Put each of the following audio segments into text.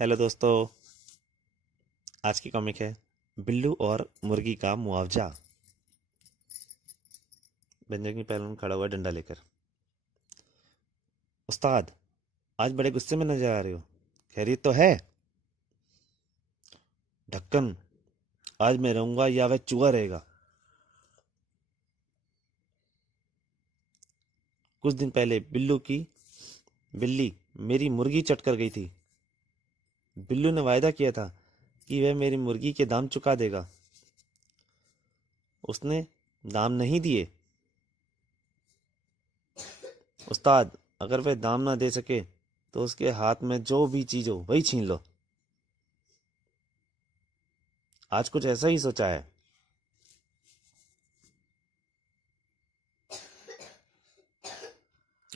Hello दोस्तों। आज की कॉमिक है बिल्लू और मुर्गी का मुआवजा। बजरंगी पहलवान खड़ा हुआ है डंडा लेकर। उस्ताद, आज बड़े गुस्से में नजर आ रहे हो, खैरियत तो है? ढक्कन, आज मैं रहूंगा या वह चूहा रहेगा। कुछ दिन पहले बिल्ली मेरी मुर्गी चट कर गई थी। बिल्लू ने वायदा किया था कि वह मेरी मुर्गी के दाम चुका देगा। उसने दाम नहीं दिए। उस्ताद, अगर वह दाम ना दे सके तो उसके हाथ में जो भी चीज हो वही छीन लो। आज कुछ ऐसा ही सोचा है।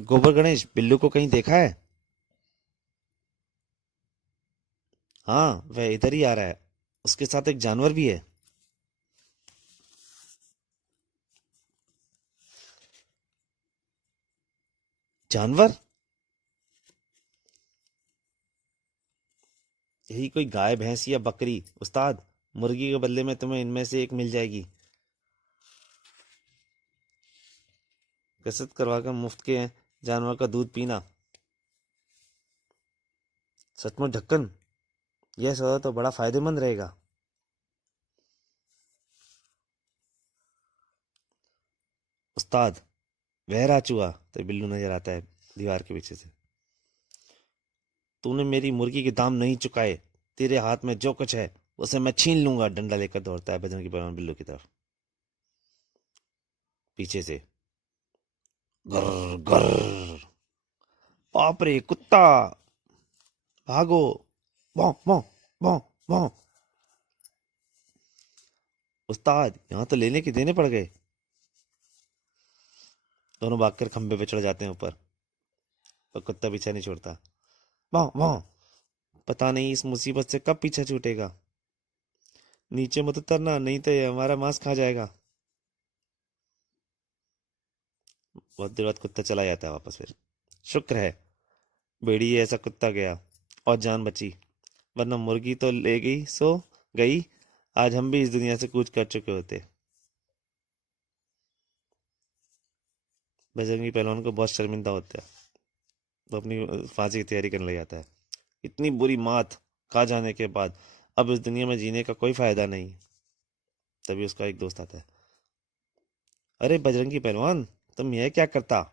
गोबर गणेश, बिल्लू को कहीं देखा है? हाँ, वह इधर ही आ रहा है। उसके साथ एक जानवर भी है। जानवर? यही कोई गाय भैंस या बकरी। उस्ताद, मुर्गी के बदले में तुम्हें इनमें से एक मिल जाएगी। कसरत करवाकर मुफ्त के जानवर का दूध पीना। सचमुच ढक्कन, यह सौदा तो बड़ा फायदेमंद रहेगा। उस्ताद, वह रहा चूहा। तो बिल्लू नजर आता है दीवार के पीछे से। तूने मेरी मुर्गी के दाम नहीं चुकाए, तेरे हाथ में जो कुछ है उसे मैं छीन लूंगा। डंडा लेकर दौड़ता है बजरंगी पहलवान बिल्लू की तरफ। पीछे से गर गर। बाप रे कुत्ता, भागो। भौं भौं भौं भौं। उस्ताद, यहाँ तो लेने के देने पड़ गए। दोनों भागकर खंबे पे चढ़ जाते हैं ऊपर, पर कुत्ता पीछा नहीं छोड़ता। भौं भौं। पता नहीं इस मुसीबत से कब पीछा छूटेगा। नीचे मत उतरना, नहीं तो ये हमारा मांस खा जाएगा। बहुत देर बाद कुत्ता चला जाता है वापस फिर। शुक्र है बेड़ी ऐसा कुत्ता गया और जान बची, वरना मुर्गी तो ले गई सो गई। आज हम भी इस दुनिया से कूच कर चुके होते। बजरंगी पहलवान को बहुत शर्मिंदा होता है। वो अपनी फांसी की तैयारी करने लग जाता है। इतनी बुरी मात खा जाने के बाद अब इस दुनिया में जीने का कोई फायदा नहीं। तभी उसका एक दोस्त आता है। अरे बजरंगी पहलवान, तुम यह क्या करता?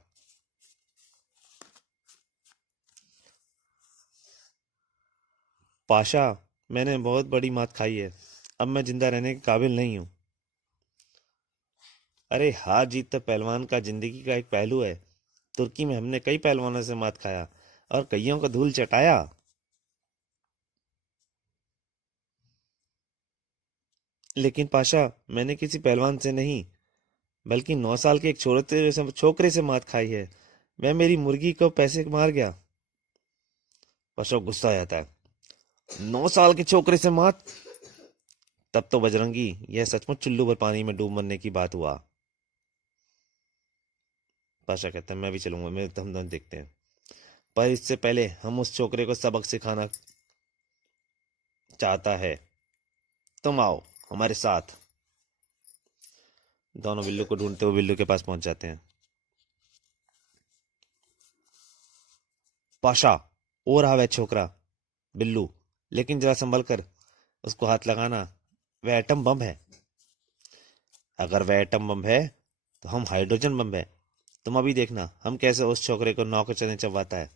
पाशा, मैंने बहुत बड़ी मात खाई है। अब मैं जिंदा रहने के काबिल नहीं हूँ। अरे हार जीत तो पहलवान का जिंदगी का एक पहलू है। तुर्की में हमने कई पहलवानों से मात खाया और कईयों का धूल चटाया। लेकिन पाशा, मैंने किसी पहलवान से नहीं, बल्कि 9 साल के एक छोकरे से मात खाई है। वह मेरी मुर्गी को पैसे मार गया। पाशा को गुस्सा आ जाता है। 9 साल के छोकरे से मात? तब तो बजरंगी, यह सचमुच चुल्लू भर पानी में डूब मरने की बात हुआ। पाशा कहता है मैं भी चलूंगा, मैं हम दोनों देखते हैं। पर इससे पहले हम उस छोकरे को सबक सिखाना चाहता है। तुम आओ हमारे साथ। दोनों बिल्लू को ढूंढते हुए बिल्लू के पास पहुंच जाते हैं। पाशा, ओ रहा वह छोकरा। बिल्लू, लेकिन जरा संभल कर उसको हाथ लगाना, वह एटम बम है। अगर वह एटम बम है तो हम हाइड्रोजन बम है। तुम अभी देखना हम कैसे उस छोकरे को नौकर चने चबवाता है।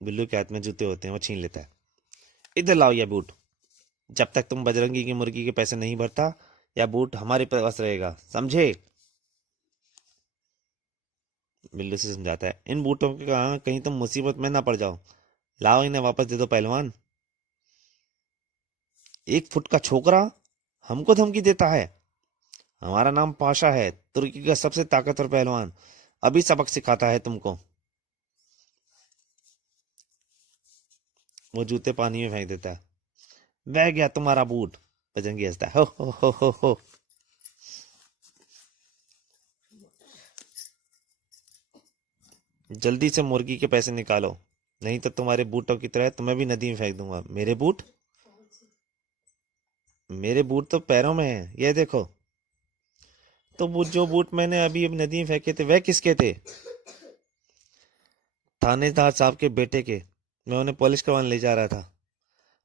बिल्लू के हाथ में जूते होते हैं, वो छीन लेता है। इधर लाओ यह बूट। जब तक तुम बजरंगी की मुर्गी के पैसे नहीं भरता, यह बूट हमारे पास रहेगा, समझे? बिल्लू से समझाता है। इन बूटों के कारण कहीं तुम मुसीबत में ना पड़ जाओ। लाओ इन्हें वापस दे दो पहलवान। 1 फुट का छोकरा हमको धमकी देता है। हमारा नाम पाशा है, तुर्की का सबसे ताकतवर पहलवान। अभी सबक सिखाता है तुमको। वो जूते पानी में फेंक देता है। बह गया तुम्हारा बूट। बजरंगी हंसता है। हो। जल्दी से मुर्गी के पैसे निकालो, नहीं तो तुम्हारे बूटों की तरह तुम्हें भी नदी में फेंक दूंगा। मेरे बूट? मेरे बूट तो पैरों में हैं, ये देखो। तो वो जो बूट मैंने अभी नदी में फेंके थे वह किसके थे? थानेदार साहब के बेटे के। मैं उन्हें पॉलिश करवाने ले जा रहा था।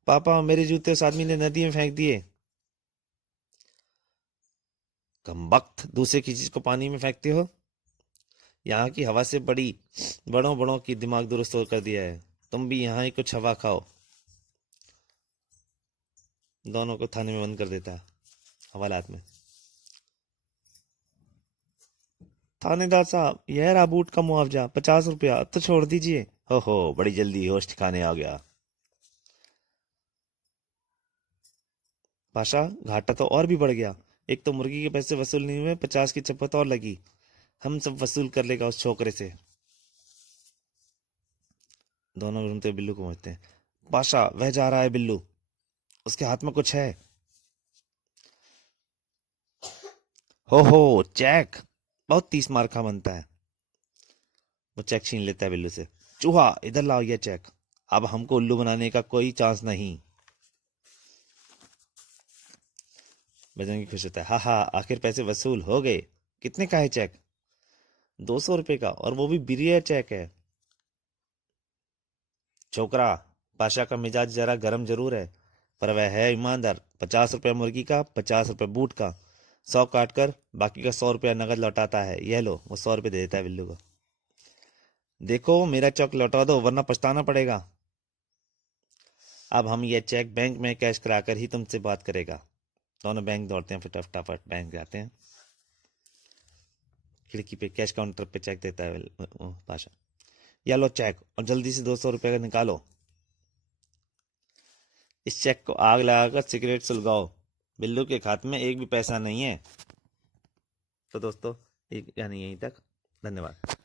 पापा, मेरे जूते उस आदमी ने नदी में फेंक दिए। कमबख्त, दूसरे की चीज को पानी में फेंकते हो? यहाँ की हवा से बड़ों बड़ों की दिमाग दुरुस्त कर दिया है। तुम भी यहाँ ही कुछ हवा खाओ। दोनों को थाने में बंद कर देता है, हवालात में। थानेदार साहब, यह रहा बूट का मुआवजा, 50 रुपया। अब तो छोड़ दीजिए। हो, बड़ी जल्दी होश ठिकाने आ गया। पाशा, घाटा तो और भी बढ़ गया। एक तो मुर्गी के पैसे वसूल नहीं हुए, 50 की चपत और लगी। हम सब वसूल कर लेगा उस छोकरे से। दोनों घूमते बिल्लू को पहुंचते हैं। पाशा, वह जा रहा है बिल्लू, उसके हाथ में कुछ है। हो, चेक। बहुत 30 मार का बनता है। वो चेक छीन लेता है बिल्लू से। चूहा, इधर लाओ ये चेक। अब हमको उल्लू बनाने का कोई चांस नहीं। बजरंगी खुश होता है। हा हा, आखिर पैसे वसूल हो गए। कितने का है चेक? 200 रुपए का, और वो भी बिरिया चेक है। छोकरा, पाशा का मिजाज जरा गर्म जरूर है, पर वह है ईमानदार। 50 रुपया मुर्गी का, 50 रुपया बूट का, 100 काट कर बाकी का 100 रुपया नगद लौटाता है। यह लो, वो 100 रुपये दे देता है बिल्लू को। देखो, मेरा चेक लौटा दो वरना पछताना पड़ेगा। अब हम यह चेक बैंक में कैश कराकर ही तुमसे बात करेगा। दोनों बैंक दौड़ते हैं, फटाफट बैंक जाते हैं। खिड़की पे कैश काउंटर पे चेक देता है वो पाशा। या लो चेक, और जल्दी से 200 रुपये का निकालो। इस चेक को आग लगाकर सिगरेट सुलगाओ। बिल्लू के खाते में एक भी पैसा नहीं है। तो दोस्तों, एक यानी यहीं तक। धन्यवाद।